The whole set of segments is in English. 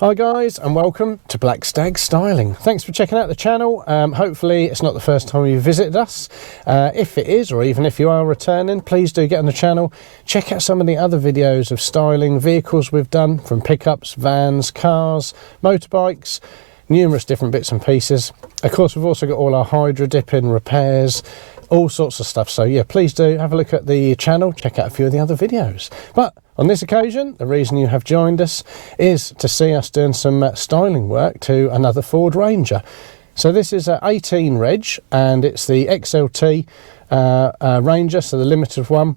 Hi guys, and welcome to Black Stag Styling. Thanks for checking out the channel. Hopefully it's not the first time you visited us. If it is, or even if you are returning, please do get on the channel. Check out some of the other videos of styling vehicles we've done, from pickups, vans, cars, motorbikes, numerous different bits and pieces. Of course, we've also got all our hydro dipping, repairs, all sorts of stuff. So yeah, please do have a look at the channel, check out a few of the other videos. But on this occasion, the reason you have joined us is to see us doing some styling work to another Ford Ranger. So this is a 18 reg, and it's the XLT Ranger, so the limited one.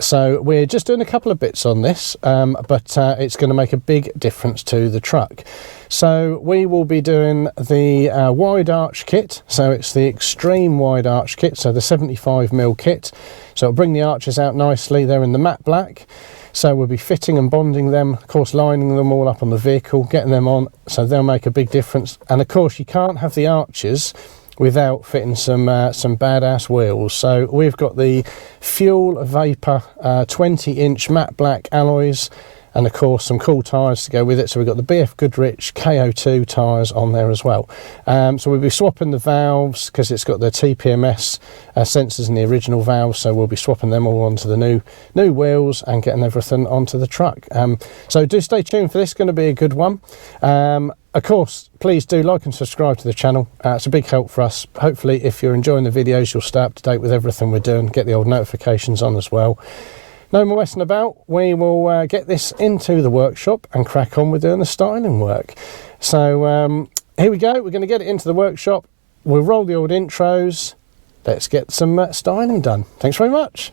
So we're just doing a couple of bits on this, but it's going to make a big difference to the truck. So we will be doing the wide arch kit. So it's the extreme wide arch kit, so the 75mm kit. So it'll bring the arches out nicely. They're in the matte black. So we'll be fitting and bonding them, of course lining them all up on the vehicle, getting them on, so they'll make a big difference. And of course you can't have the arches without fitting some badass wheels. So we've got the fuel vapor 20-inch matte black alloys, and of course some cool tyres to go with it. So we've got the BF Goodrich KO2 tyres on there as well. So we'll be swapping the valves because it's got the TPMS sensors in the original valves, so we'll be swapping them all onto the new wheels and getting everything onto the truck. So do stay tuned for this, going to be a good one. Of course, please do like and subscribe to the channel. It's a big help for us. Hopefully if you're enjoying the videos, you'll stay up to date with everything we're doing, get the old notifications on as well. No more messing about, we will get this into the workshop and crack on with doing the styling work. So here we go, we're going to get it into the workshop, we'll roll the old intros, let's get some styling done. Thanks very much.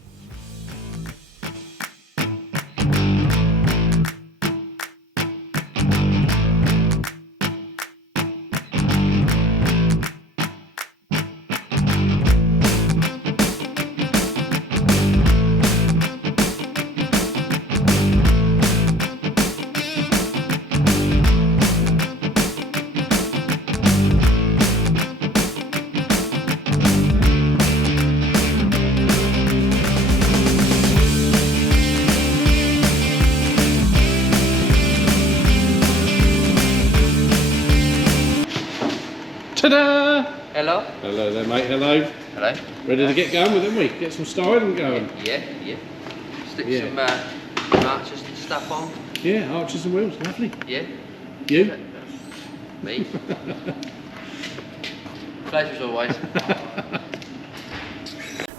Ta-da! Hello. Hello there, mate. Hello. Hello. Ready to get going with them, we? Get some styling going. Yeah. Stick some arches and stuff on. Yeah, arches and wheels, lovely. Yeah. You? Me. Pleasure as always.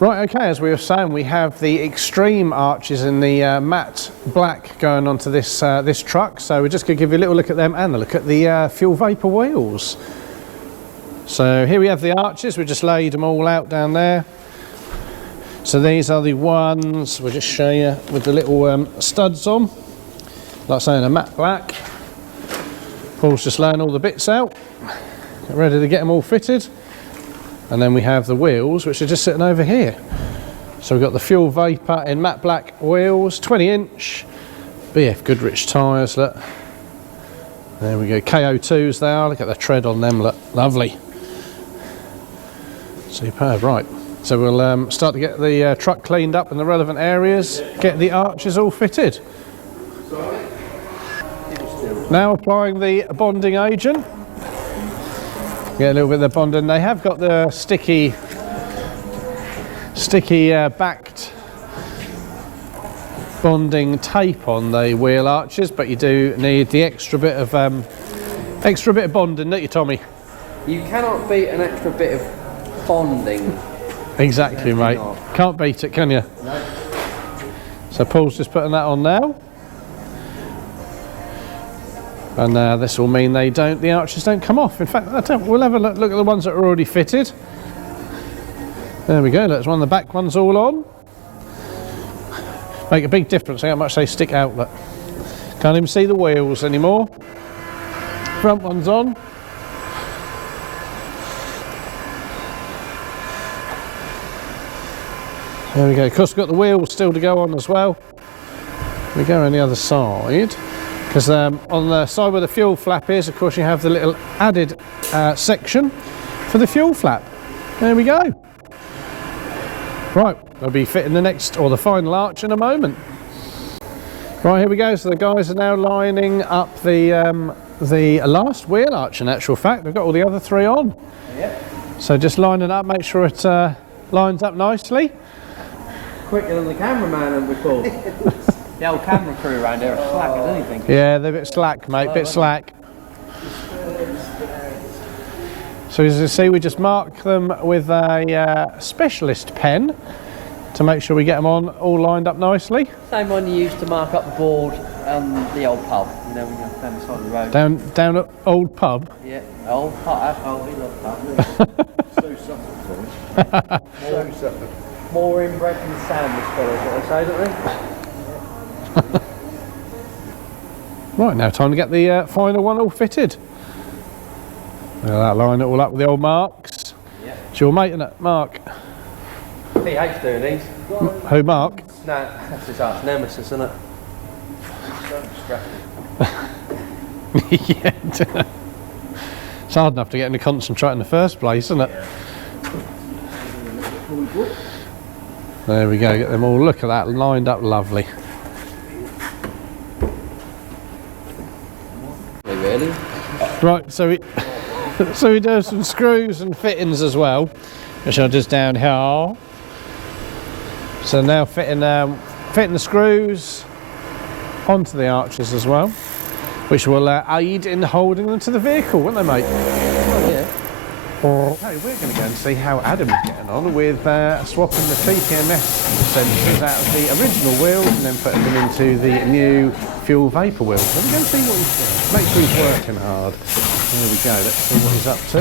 Right, okay, as we were saying, we have the extreme arches in the matte black going onto this this truck. So we're just going to give you a little look at them and a look at the fuel vapor wheels. So here we have the arches, we just laid them all out down there. So these are the ones, we'll just show you with the little studs on. Like I say, in a matte black. Paul's just laying all the bits out, ready to get them all fitted. And then we have the wheels, which are just sitting over here. So we've got the fuel vapor in matte black wheels, 20-inch, BF Goodrich tyres, look. There we go, KO2s they are, look at the tread on them, look, lovely. Superb, right. So we'll start to get the truck cleaned up in the relevant areas, get the arches all fitted. Now applying the bonding agent. Get a little bit of the bonding. They have got the sticky backed bonding tape on the wheel arches, but you do need the extra bit of bonding, don't you, Tommy? You cannot beat an extra bit of bonding. Exactly, mate. Not. Can't beat it, can you? No. So Paul's just putting that on now. And this will mean the arches don't come off. In fact, we'll have a look at the ones that are already fitted. There we go, there's one of the back ones all on. Make a big difference how much they stick out. Look. Can't even see the wheels anymore. Front one's on. There we go. Of course, we've got the wheels still to go on as well. We go on the other side, because on the side where the fuel flap is, of course, you have the little added section for the fuel flap. There we go. Right, I'll be fitting the next, or the final arch in a moment. Right, here we go. So the guys are now lining up the the last wheel arch in actual fact. We've got all the other 3 on. Yep. So just line it up, make sure it lines up nicely. Quicker than the cameraman and before. The old camera crew around here are slack as anything. Yeah, they're a bit slack, mate, bit slack. So as you see, we just mark them with a specialist pen to make sure we get them on all lined up nicely. Same one you used to mark up the board on the old pub, you know, when you're down the side of the road. Down at old pub. Yeah, old pub. Oh, we love pub. So Suffolk, so Suffolk. More inbred than Sam, this fellow, what they say, don't they? Right, now time to get the final one all fitted. Now line it all up with the old marks. Yeah. It's your mate, isn't it, Mark? He hates doing these. Who, Mark? No, that's his arch nemesis, isn't it? Yeah. It's hard enough to get him to concentrate in the first place, isn't it? There we go, get them all, look at that, lined up lovely. Really? Right, so we do some screws and fittings as well, which are just down here. So now fitting the screws onto the arches as well, which will aid in holding them to the vehicle, won't they, mate? Oh, yeah. Okay, we're going to go and see how Adam's getting on with swapping the TPMS sensors out of the original wheels and then putting them into the new fuel vapour wheels. So we're going to see what he's doing. Make sure he's working hard. There we go, let's see what he's up to.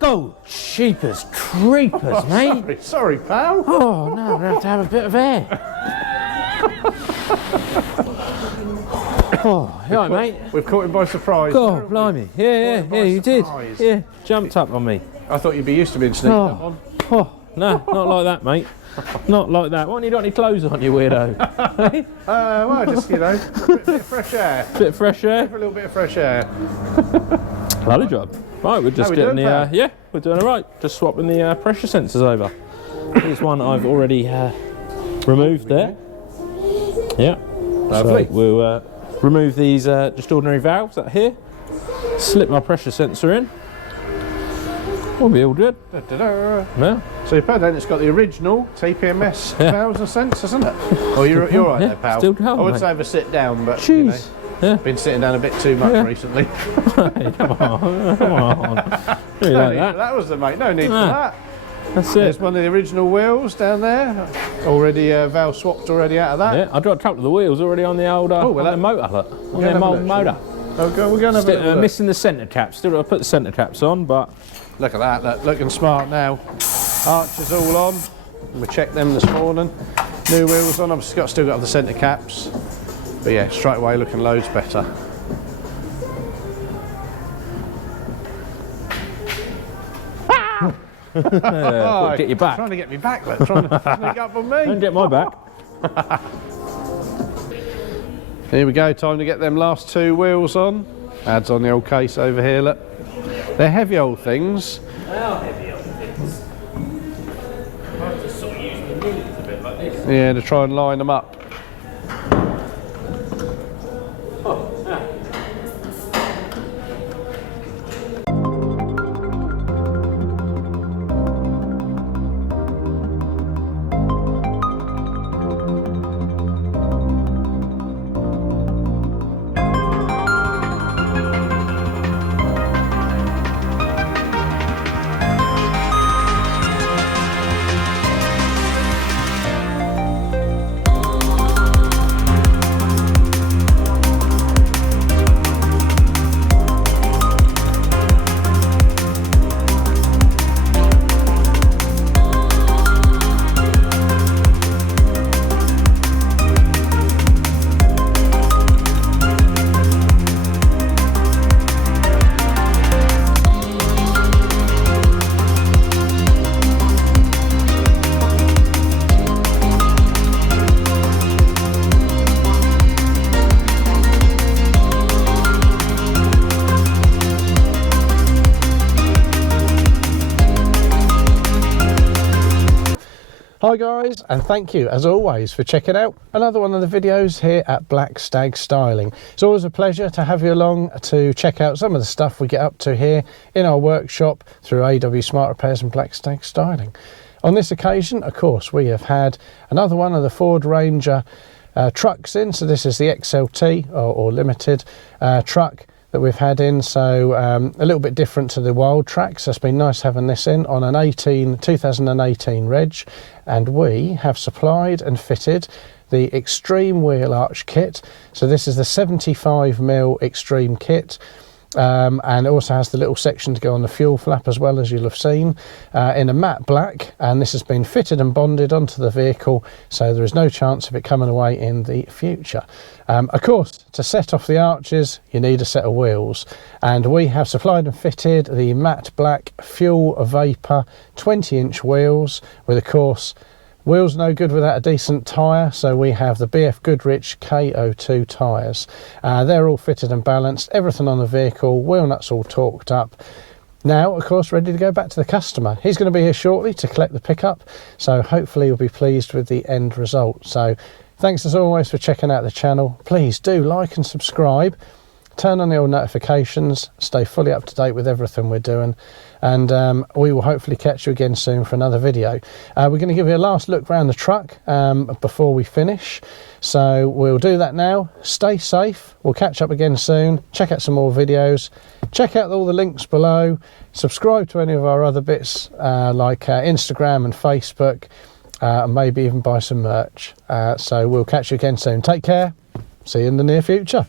Oh, cheapers creepers, mate. Sorry, pal. Oh, no, I'm going to have to have a bit of air. Oh, you all right, mate? We've caught him by surprise. God, blimey. Yeah, you did. surprise. Yeah, jumped up on me. I thought you'd be used to being sneaked up on. Oh, no, not like that, mate. Not like that. Why haven't you got any clothes on, you weirdo? Well, just, you know, a bit of fresh air. Bit of fresh air. For a little bit of fresh air. Lovely job. Right, we're just How we getting doing, the, pal? yeah, we're doing all right. Just swapping the pressure sensors over. Here's one I've already removed there. Yeah. Lovely. So we'll remove these just ordinary valves out here. Slip my pressure sensor in. We'll be all good. Da-da-da. Yeah. Super, then it's got the original TPMS valves and sensors, isn't it? Oh, you're all right Yeah, there, pal. still going, I would mate. say have a sit down, but you know, Jeez. Yeah. been sitting down a bit too much recently. Hey, come on. Really No like need that. for that was the mate. No need for No. that. That's There's it. one of the original wheels down there. Already valve swapped already out of that. Yeah, I dropped a couple of the wheels already on the old well, on the that- motor. Look. On have the a old look, motor. We're going to have a little look. Missing the centre caps. Still got to put the centre caps on, but Look at that, look, looking smart now. Arches all on. We checked them this morning. New wheels on, I've still got the centre caps. But yeah, straight away looking loads better. get your back. Trying to get me back, look, trying to sneak up on Don't me. get my back. Here we go, time to get them last 2 wheels on. Adds on the old case over here, look. They're heavy old things. They are heavy old things. I just sort of use the knees a bit like this. Yeah, to try and line them up. Hi guys, and thank you as always for checking out another one of the videos here at Black Stag Styling. It's always a pleasure to have you along to check out some of the stuff we get up to here in our workshop through AW Smart Repairs and Black Stag Styling. On this occasion, of course, we have had another one of the Ford Ranger trucks in. So this is the XLT or Limited truck that we've had in, so a little bit different to the Wildtrak, so it's been nice having this in on an 2018 reg, and we have supplied and fitted the Extreme Wheel Arch kit. So this is the 75mm Extreme kit, and it also has the little section to go on the fuel flap as well, as you'll have seen, in a matte black, and this has been fitted and bonded onto the vehicle, so there is no chance of it coming away in the future. Of course, to set off the arches you need a set of wheels, and we have supplied and fitted the matte black fuel vapor 20-inch wheels with, of course, wheels no good without a decent tyre, so we have the BF Goodrich KO2 tyres. They're all fitted and balanced, everything on the vehicle, wheel nuts all torqued up. Now, of course, ready to go back to the customer. He's going to be here shortly to collect the pickup, so hopefully you'll be pleased with the end result. So thanks as always for checking out the channel. Please do like and subscribe, turn on the all notifications, stay fully up to date with everything we're doing, and we will hopefully catch you again soon for another video. We're going to give you a last look around the truck before we finish, so we'll do that now. Stay safe, we'll catch up again soon, check out some more videos, check out all the links below, subscribe to any of our other bits like Instagram and Facebook, and maybe even buy some merch. So we'll catch you again soon. Take care, see you in the near future.